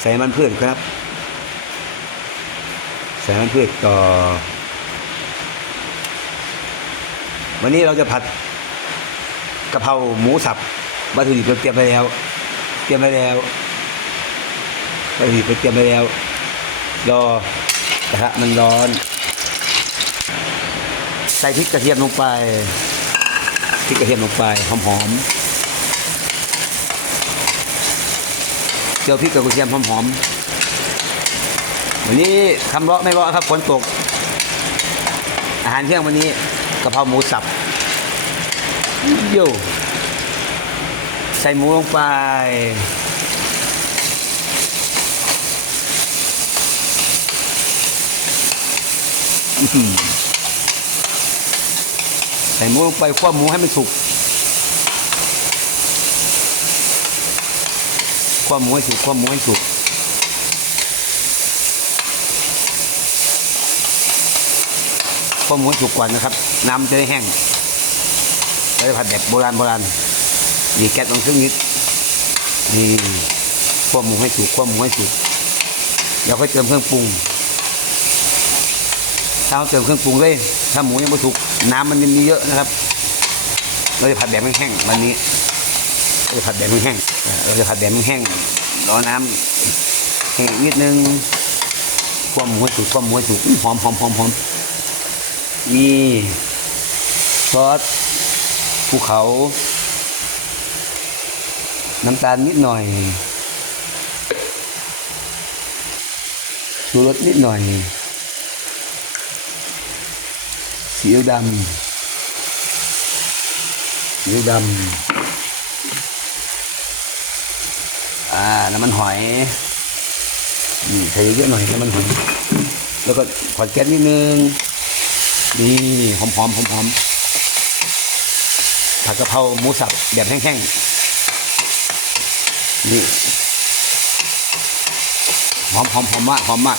ใส่มันพืชครับ ใส่มันพืชต่อ วันนี้เราจะผัดกะเพราหมูสับวัตถุดิบเราเตรียมไปแล้ว เตรียมไปแล้ววัตถุดิบเราเตรียมไปแล้วรอกระทะมันร้อน ใส่พริกกระเทียมลงไปพริกกระเทียมลงไปหอมๆ จียวพริกกับกระเทียมหอมๆวันนี้คำเลาะไม่เลาะครับฝนตก อาหารเที่ยงวันนี้กะเพราหมูสับโย่ใส่หมูลงไปใส่หมูลงไปคั่วหมูให้มันสุก คั่วหมูให้สุกคั่วหมูให้สุกคั่วหมูให้สุกก่อนนะครับ น้ำจะได้แห้งแล้วจะผัดแบบโบราณโบราณดีแก๊สลงครึ่งนิดนี่คั่วหมูให้สุกคั่วหมูให้สุกเดี๋ยวค่อยเติมเครื่องปรุงถ้าเราเติมเครื่องปรุงเลยถ้าหมูยังไม่สุกน้ำมันยังมีเยอะนะครับ เราจะผัดแบบแห้งๆวันนี้ เราผัดแบบแห้งเราจะผัดแบบแห้งรอน้ำแห้งนิดนึงความหมูให้สุกความหมูให้สุกหอมหอมหอมหอมนี่ซอสภูเขา น้ำตาลนิดหน่อยชูรสนิดหน่อยสีอิ๊วดำสีอิ๊วดำ อ่าน้ำมันหอยนี่ใส่เยอะๆหน่อยน้ำมันหอยแล้วก็ขอดแก๊สนิดนึงนี่หอมๆหอมๆผัดกะเพราหมูสับแบบแห้งๆนี่หอมหอมหอมมากหอมมาก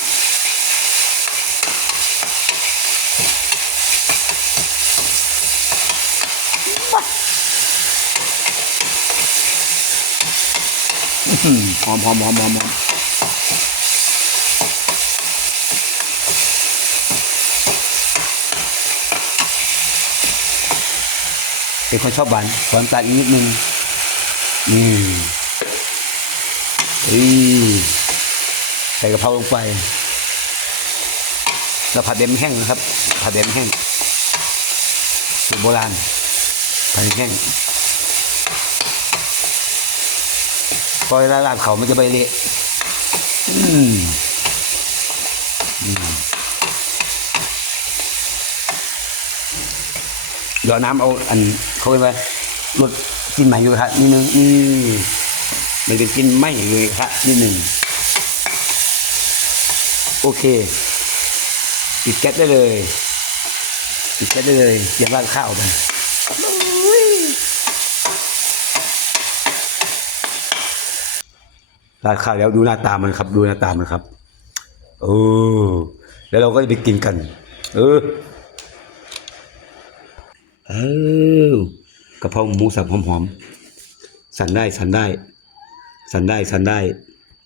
หอมหอมหอมหอมหอมเป็นคนชอบหวานหวานตาลอีกนิดนึงนี่อีใส่กะเพราลงไปแล้วผัดเด็มแห้งนะครับ ผัดเด็มแห้งสูตรโบราณผัดแห้ง พอเวลาลาดเขามันจะไปเละเดี๋ยวน้ำเอาอันเขาเรียกว่ารสกินใหม่อยู่ครับนิดนึงอืมมันจะกินไม่อยู่ครับนิดนึงโอเคปิดแก๊สได้เลยปิดแก๊สได้เลยเตรียมราดข้าวไป ราดข้าวแล้วดูหน้าตามันครับ ดูหน้าตามันครับเออแล้วเราก็จะไปกินกัน เออเออกระเพราหมูสับหอมๆสั่นได้สั่นได้ สั่นได้สั่นได้